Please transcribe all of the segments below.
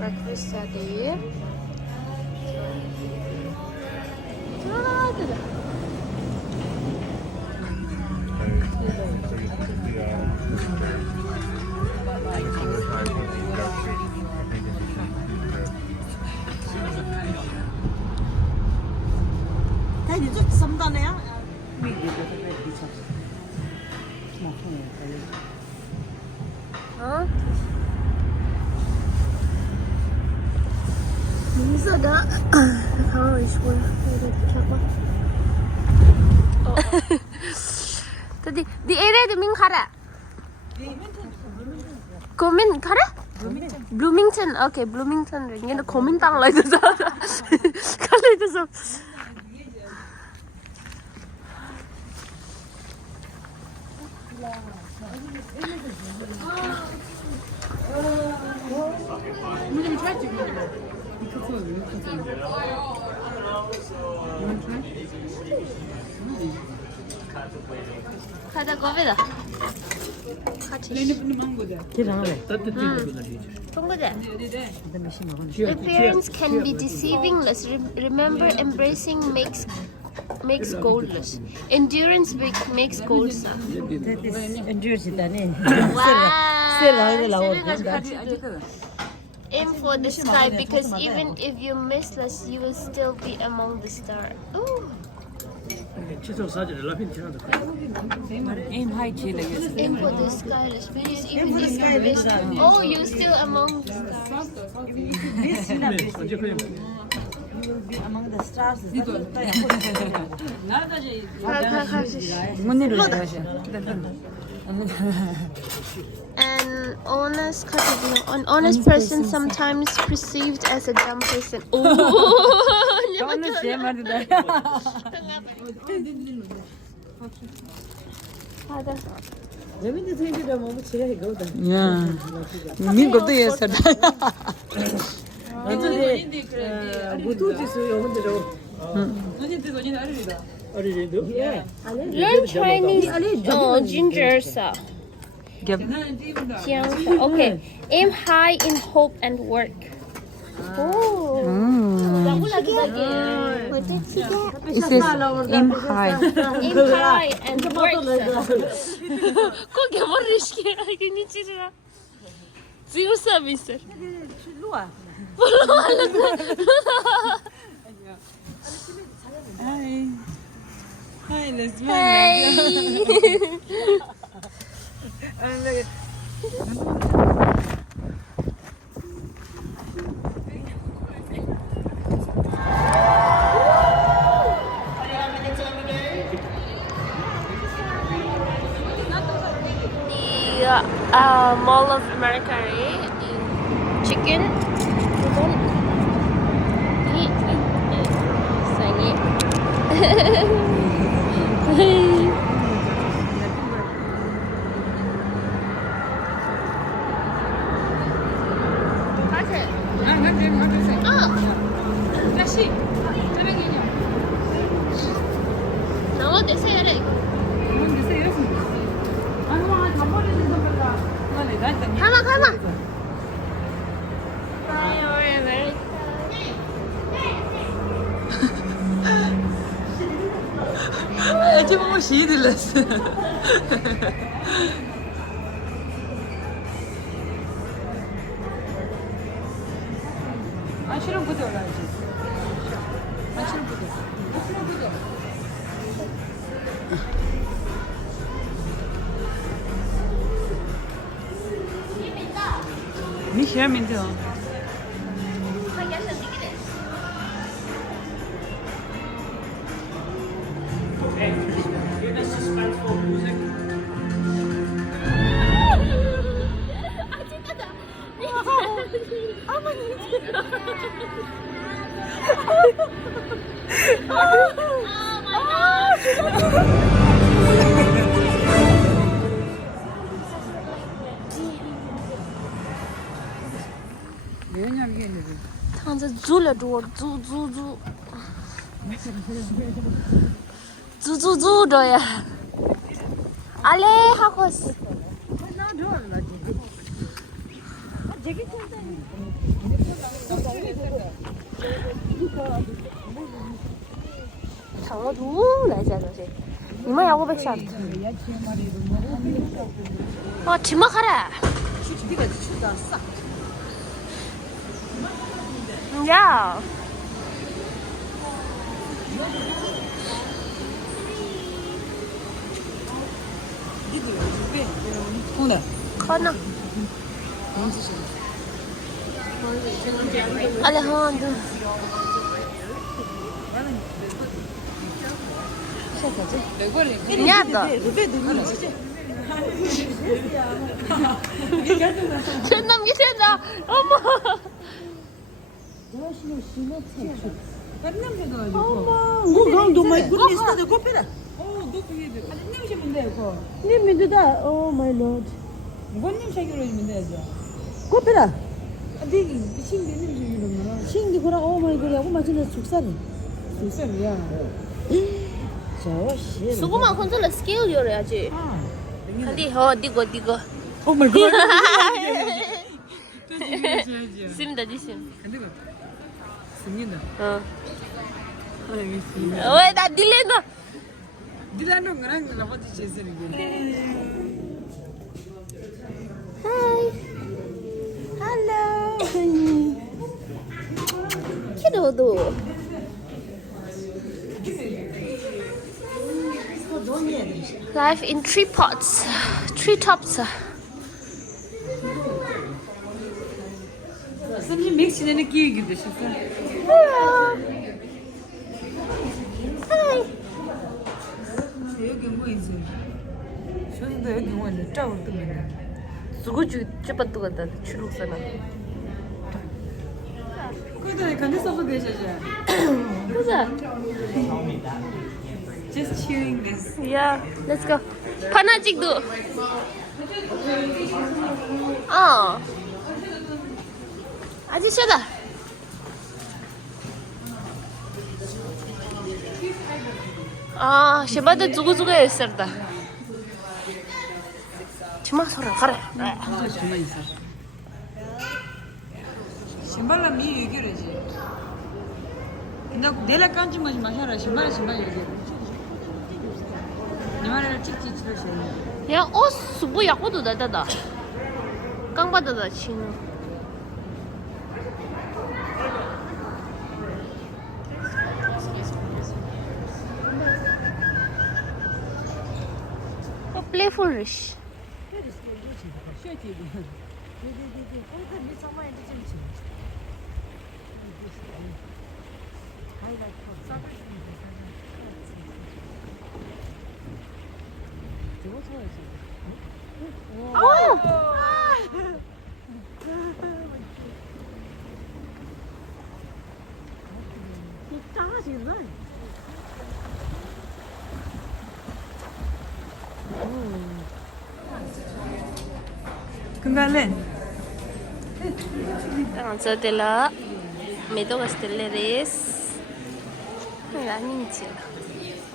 breakfast 자리. Thấy chút sắm ta nè. 어? 민서가 가만히 있고 이렇게 하고. Tadi di area di Mingkara. Komin kara? Bloomington. Okay, Bloomington. Ini Komintang lah itu. Kalau itu so. Kada goveda. Appearance can be deceiving. Let's remember embracing makes goalless. Endurance makes goals. Aim for the sky because even if you miss us, you will still be among the stars. Ooh. Aim high chile. Aim for the sky because even if you miss, oh, you're still among the stars. You will be among the stars. An honest person sometimes perceived as a dumb person. 재밌는 생기다 뭐 지가 이거다. 야, 민것도 예서. 어제 무도지수 영혼들로. 어린이도? 예. Learn Chinese. Oh, ginger sa. Okay. Aim high in hope and work. Oh. It says aim high. Aim high and work. Kok yavarış ki? Ay günüçürü. Zero service. 루아. Hi, let's Hey. The Mall of America, chicken. Kalma. Acaba o şey dilesin. 아시랑 부대 올라야지. 아시랑 부대. Nicht her mit dir.他在租了多，租着呀。Ale hakos. 장어 둥来着这你们要我被吓的아 지막하래 야 오늘. 커나 알레한드 Понятно. Что нам не надо? 어머. Oh, girl, my goodness, the copera. Oh, do you? I didn't know she was there. Let me do that. Oh, my lord. What name shall you remember there? Copera. I think sing the name. Sing the oh my god, I want to succeed. Succeed, yeah. 수고만 컨트롤 스케일 열어야지. 어디 디고. Oh my god. 심 다지심. 승민아. 어. 왜 나 딜레나? 딜라는 거랑 나머지 제스는 게. Hi. Hello. 키도도. Life in tree pots, tree tops. 선생님 맥시네는 기획인데 싶어. Hello. Hi. 여기 뭐 있어? 저도 여기 뭐 있는 짜고 뜨면. 수고 주pad도 간다. 추룩사나. 그래도 간데서 보게 되셔죠. 가자. Just chewing this. Yeah, let's go. 파나직도. 아저씨다. 쉐바드 주고주고 했었다. 정말 소라 가래. 가만 있어. 신발라 미 얘기를지. 나 내가 깐지 마셔라. 신발 얘기를. 이 말을 찍지 치러셔. 야, 수부 약고도 나다다. 깡받아다 치는. playful-ish. 금발렌. So dela medo gasteleres. 아닌지.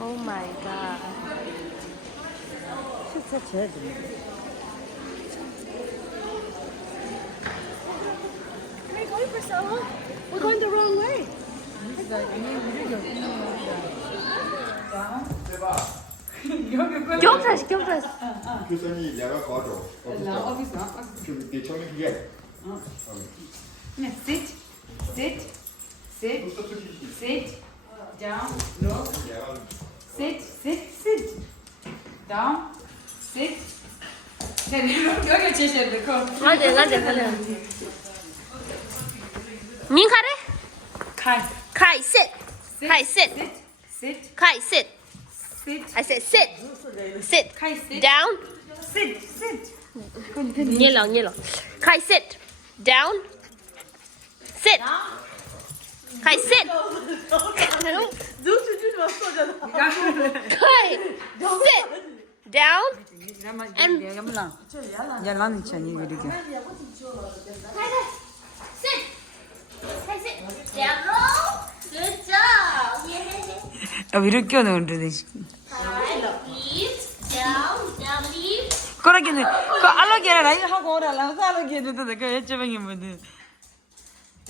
Oh my god. 진짜 쟤. We're going for summer. We're going the wrong way. 경찰. 교수님 내가 가져. 내 처음에 그게. Sit. Sit. Down. Look. Sit. Down. Sit. 여기 제시해 돼. 가자. 민 가래? Kai sit. Sit. Kai sit. I said sit. Sit. Kai sit. Down. Sit. Nhelo. Kai sit. Down. Sit. Kai sit. Kai sit. Down. 야 나는 참 이거 이렇게. Sit. Kai sit. Down. Good job. Yeah. 이렇게 끼워넣는데. Kai, leave. Down, leave. 거라기는 그 알로기라 라이 하고 오라라 살로기도 그 여쭤보기 뭐든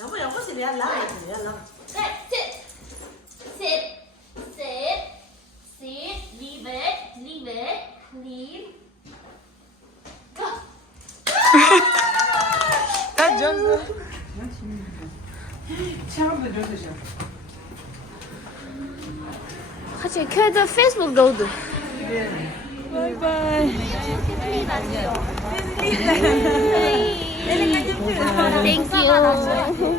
여보 여보씨 왜 나가지 왜 나가 Sit, leave it, leave. Go. 다 줬어 같이 켜도 페이스북 넣어도. 바이바이 Thank you.